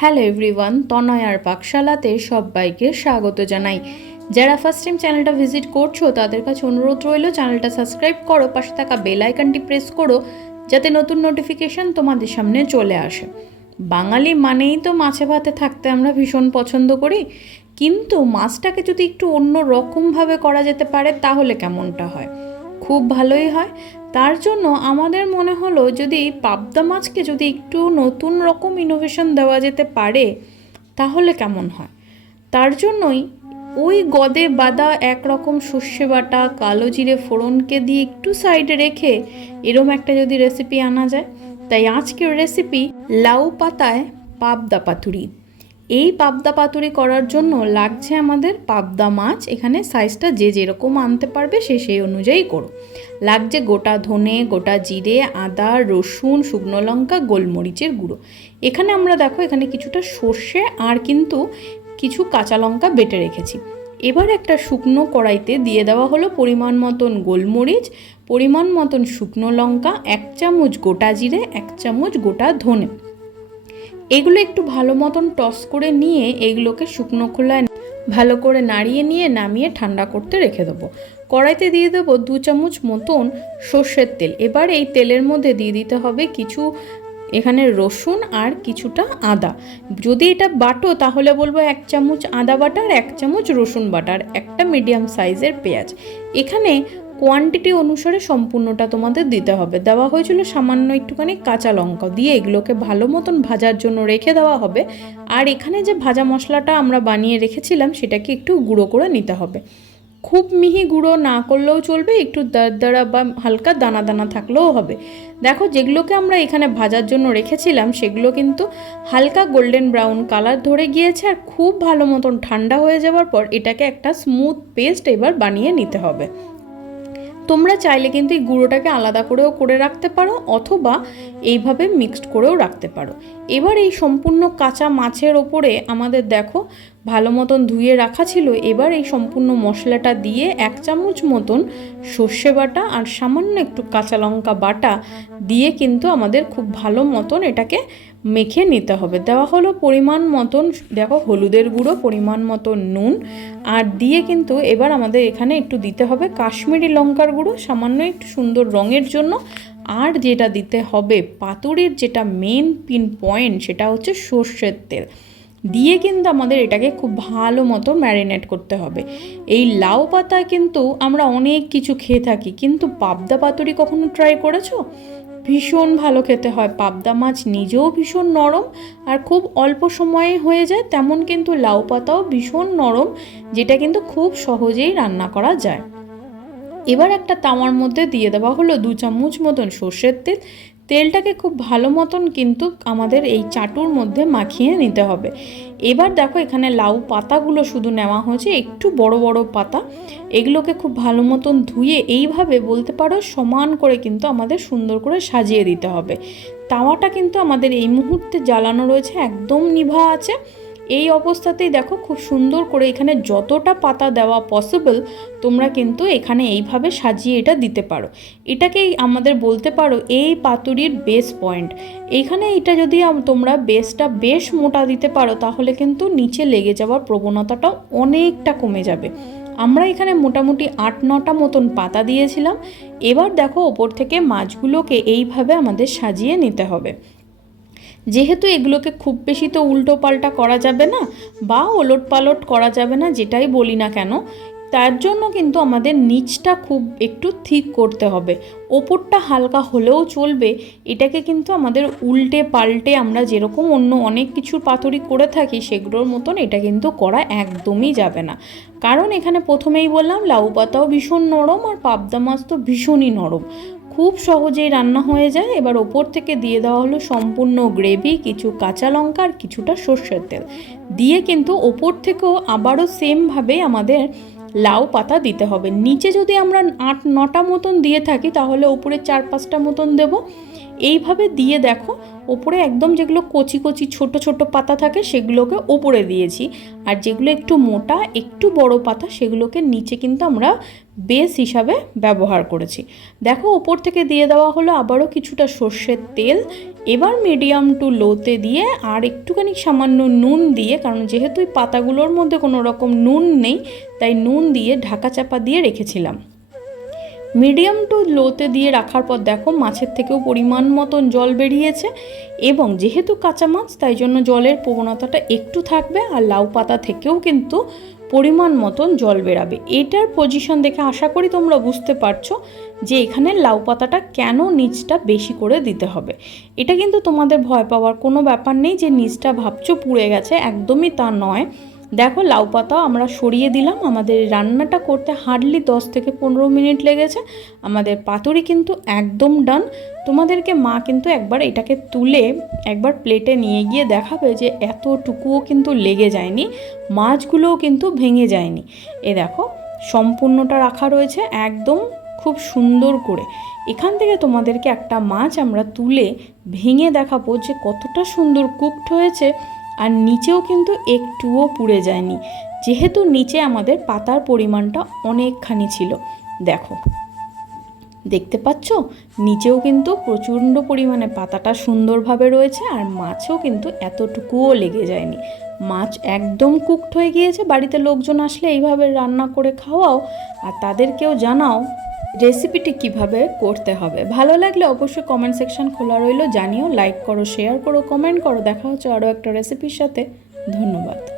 Hello everyone তনয়ার পাকশালাতে সবাইকে স্বাগত জানাই। যারা ফার্স্ট টাইম চ্যানেলটা ভিজিট করছ, তাদের কাছে অনুরোধ রইল চ্যানেলটা সাবস্ক্রাইব করো, পাশে থাকা বেল আইকনটি প্রেস করো, যাতে নতুন নোটিফিকেশন তোমাদের সামনে চলে আসে। বাঙালি মানেই তো মাছে ভাতে থাকতে আমরা ভীষণ পছন্দ করি, কিন্তু মাছটাকে যদি একটু অন্য রকমভাবে করা যেতে পারে, তাহলে কেমনটা হয়? খুব ভালোই হয়। তার জন্য আমাদের মনে হলো যদি পাবদা মাছকে যদি একটু নতুন রকম ইনোভেশন দেওয়া যেতে পারে, তাহলে কেমন হয়? তার জন্যই ওই গদে বাদা একরকম সর্ষে বাটা, কালো জিরে ফোড়নকে দিয়ে একটু সাইডে রেখে এরম একটা যদি রেসিপি আনা যায়। তাই আজকের রেসিপি লাউ পাতায় পাবদা পাতুরি। এই পাবদা পাতুরি করার জন্য লাগছে আমাদের পাবদা মাছ। এখানে সাইজটা যে যেরকম আনতে পারবে সে সেই অনুযায়ী করো লাগছে গোটা ধনে, গোটা জিরে, আদা, রসুন, শুকনো লঙ্কা, গোলমরিচের গুঁড়ো। এখানে আমরা দেখো এখানে কিছুটা সর্ষে আর কিন্তু কিছু কাঁচা লঙ্কা বেটে রেখেছি। এবার একটা শুকনো কড়াইতে দিয়ে দেওয়া হলো পরিমাণ মতন গোলমরিচ, পরিমাণ মতন শুকনো লঙ্কা, এক চামচ গোটা জিরে, এক চামচ গোটা ধনে। এগুলো একটু ভালো মতন টস করে নিয়ে এগুলোকে শুকনো খোলায় ভালো করে নাড়িয়ে নিয়ে নামিয়ে ঠান্ডা করতে রেখে দেবো। কড়াইতে দিয়ে দেবো দু চামচ মতন সর্ষের তেল। এবার এই তেলের মধ্যে দিয়ে দিতে হবে কিছু এখানে রসুন আর কিছুটা আদা। যদি এটা বাটো, তাহলে বলব এক চামচ আদা বাটা আর এক চামচ রসুন বাটা আর একটা মিডিয়াম সাইজের পেঁয়াজ। এখানে কোয়ান্টিটি অনুসারে সম্পূর্ণটা তোমাদের দিতে হবে। দেওয়া হয়েছিল সামান্য একটুখানি কাঁচা লঙ্কা দিয়ে এগুলোকে ভালো মতন ভাজার জন্য রেখে দেওয়া হবে। আর এখানে যে ভাজা মশলাটা আমরা বানিয়ে রেখেছিলাম, সেটাকে একটু গুঁড়ো করে নিতে হবে। খুব মিহি গুঁড়ো না করলেও চলবে, একটু দাঁড়া বা হালকা দানা দানা থাকলেও হবে। দেখো, যেগুলোকে আমরা এখানে ভাজার জন্য রেখেছিলাম, সেগুলো কিন্তু হালকা গোল্ডেন ব্রাউন কালার ধরে গিয়েছে আর খুব ভালো মতন ঠান্ডা হয়ে যাওয়ার পর এটাকে একটা স্মুথ পেস্ট এবার বানিয়ে নিতে হবে। তোমরা চাইলে কিন্তু এই গুঁড়োটাকে আলাদা করেও করে রাখতে পারো অথবা এইভাবে মিক্সড করেও রাখতে পারো। এবার এই সম্পূর্ণ কাঁচা মাছের ওপরে আমাদের দেখো ভালো মতন ধুয়ে রাখা ছিল, এবার এই সম্পূর্ণ মশলাটা দিয়ে এক চামচ মতন সর্ষে বাটা আর সামান্য একটু কাঁচা লঙ্কা বাটা দিয়ে কিন্তু আমাদের খুব ভালো মতন এটাকে মেখে নিতে হবে। দেওয়া হলো পরিমাণ মতন, দেখো হলুদের গুঁড়ো, পরিমাণ মতন নুন আর দিয়ে কিন্তু এবার আমাদের এখানে একটু দিতে হবে কাশ্মীরি লঙ্কার গুঁড়ো, সামান্য একটু সুন্দর রঙের জন্য। আর যেটা দিতে হবে পাতুরির যেটা মেন পিন পয়েন্ট সেটা হচ্ছে সর্ষের তেল। দিয়ে কিন্তু আমাদের এটাকে খুব ভালো মতো ম্যারিনেট করতে হবে। এই লাউ পাতায় কিন্তু আমরা অনেক কিছু খেয়ে থাকি, কিন্তু পাবদা পাতুরি কখনো ট্রাই করেছ? ভীষণ ভালো খেতে হয়। পাবদা মাছ নিজেও ভীষণ নরম আর খুব অল্প সময়ে হয়ে যায়, তেমন কিন্তু লাউ পাতাও ভীষণ নরম, যেটা কিন্তু খুব সহজেই রান্না করা যায়। এবার একটা তাওয়ার মধ্যে দিয়ে দেওয়া হলো দু চামচ মতন সর্ষের তেল তেলটাকে খুব ভালো মতন কিন্তু আমাদের এই চাটুর মধ্যে মাখিয়ে নিতে হবে। এবার দেখো এখানে লাউ পাতাগুলো শুধু নেওয়া হয়েছে, একটু বড় বড় পাতা। এগুলোকে খুব ভালো মতন ধুয়ে এইভাবে বলতে পারো সমান করে কিন্তু আমাদের সুন্দর করে সাজিয়ে দিতে হবে। তাওয়াটা কিন্তু আমাদের এই মুহূর্তে জ্বালানো রয়েছে, একদম নিভা আছে। এই অবস্থাতেই দেখো খুব সুন্দর করে এখানে যতটা পাতা দেওয়া পসিবল তোমরা কিন্তু এখানে এইভাবে সাজিয়ে এটা দিতে পারো। এটাকেই আমাদের বলতে পারো এই পাতুরির বেস পয়েন্ট এখানে এটা যদি তোমরা বেসটা বেশ মোটা দিতে পারো, তাহলে কিন্তু নিচে লেগে যাওয়ার প্রবণতাটাও অনেকটা কমে যাবে। আমরা এখানে মোটামুটি আট নটা মতন পাতা দিয়েছিলাম। এবার দেখো ওপর থেকে মাছগুলোকে এইভাবে আমাদের সাজিয়ে নিতে হবে। যেহেতু এগুলোকে খুব বেশি তো উল্টো পাল্টা করা যাবে না বা ওলট পালট করা যাবে না যেটাই বলি না কেন, তার জন্য কিন্তু আমাদের নিচটা খুব একটু ঠিক করতে হবে। ওপরটা হালকা হলেও চলবে, এটাকে কিন্তু আমাদের উল্টে পাল্টে আমরা যেরকম অন্য অনেক কিছুর পাথরি করে থাকি সেগুলোর মতন এটা কিন্তু করা একদমই যাবে না। কারণ এখানে প্রথমেই বললাম, লাউ পাতাও ভীষণ নরম আর পাবদা মাছ তো ভীষণই নরম। খুব সহজেই রান্না হয়ে যায়। এবার ওপর থেকে দিয়ে দেওয়া হলো সম্পূর্ণ গ্রেভি, কিছু কাঁচা লঙ্কা আর কিছুটা সর্ষের তেল। দিয়ে কিন্তু ওপর থেকেও আবারও সেমভাবে আমাদের লাউ পাতা দিতে হবে। নিচে যদি আমরা আট নটা মতন দিয়ে থাকি, তাহলে ওপরে চার পাঁচটা মতন দেব। এইভাবে দিয়ে দেখো, ওপরে একদম যেগুলো কচি কচি ছোট ছোট পাতা থাকে সেগুলোকে ওপরে দিয়েছি। আর যেগুলো একটু মোটা, একটু বড় পাতা সেগুলোকে নিচে কিন্তু আমরা বেস হিসাবে ব্যবহার করেছি। দেখো, ওপর থেকে দিয়ে দেওয়া হলো আবারও কিছুটা সর্ষের তেল। এবার মিডিয়াম টু লোতে দিয়ে আর একটুখানি সামান্য নুন দিয়ে, কারণ যেহেতু এই পাতাগুলোর মধ্যে কোনো রকম নুন নেই, তাই নুন দিয়ে ঢাকা চাপা দিয়ে রেখেছিলাম। মিডিয়াম টু লোতে দিয়ে রাখার পর দেখো মাছের থেকেও পরিমাণ মতন জল বেরিয়েছে এবং যেহেতু কাঁচা মাছ, তাই জন্য জলের প্রবণতাটা একটু থাকবে আর লাউ পাতা থেকেও কিন্তু পরিমাণ মতন জল বেরাবে। এটার পজিশন দেখে আশা করি তোমরা বুঝতে পারছ যে এখানে লাউ পাতাটা কেন নিচটা বেশি করে দিতে হবে। এটা কিন্তু তোমাদের ভয় পাওয়ার কোনো ব্যাপার নেই যে নিচটা ভাবছ পুড়ে গেছে, একদমই তা নয়। দেখো লাউ পাতা আমরা সরিয়ে দিলাম, আমাদের রান্নাটা করতে হার্ডলি দশ থেকে পনেরো মিনিট লেগেছে, আমাদের পাতুরি কিন্তু একদম ডান তোমাদেরকে মা কিন্তু একবার এটাকে তুলে একবার প্লেটে নিয়ে গিয়ে দেখাবে যে এতটুকুও কিন্তু লেগে যায়নি, মাছগুলোও কিন্তু ভেঙে যায়নি। এ দেখো, সম্পূর্ণটা রাখা রয়েছে একদম খুব সুন্দর করে। এখান থেকে তোমাদেরকে একটা মাছ আমরা তুলে ভেঙে দেখাবো যে কতটা সুন্দর কুকড হয়েছে। আর নিচেও কিন্তু একটুও পুড়ে যায়নি। যেহেতু নিচে আমাদের পাতার পরিমাণটা অনেকখানি ছিল। দেখো। দেখতে পাচ্ছ? নিচেও কিন্তু প্রচণ্ড পরিমাণে পাতাটা সুন্দরভাবে রয়েছে আর মাছও কিন্তু এতটুকুও লেগে যায়নি। মাছ একদম কুকড হয়ে গিয়েছে, বাড়িতে লোকজন আসলে এইভাবে রান্না করে খাওয়াও। আর তাদেরকেও জানাও রেসিপিটি কীভাবে করতে হবে? ভালো লাগলে অবশ্যই কমেন্ট সেকশন খোলা রইল, জানিও লাইক করো শেয়ার করো কমেন্ট করো। দেখা হচ্ছে আরও একটা রেসিপির সাথে। ধন্যবাদ।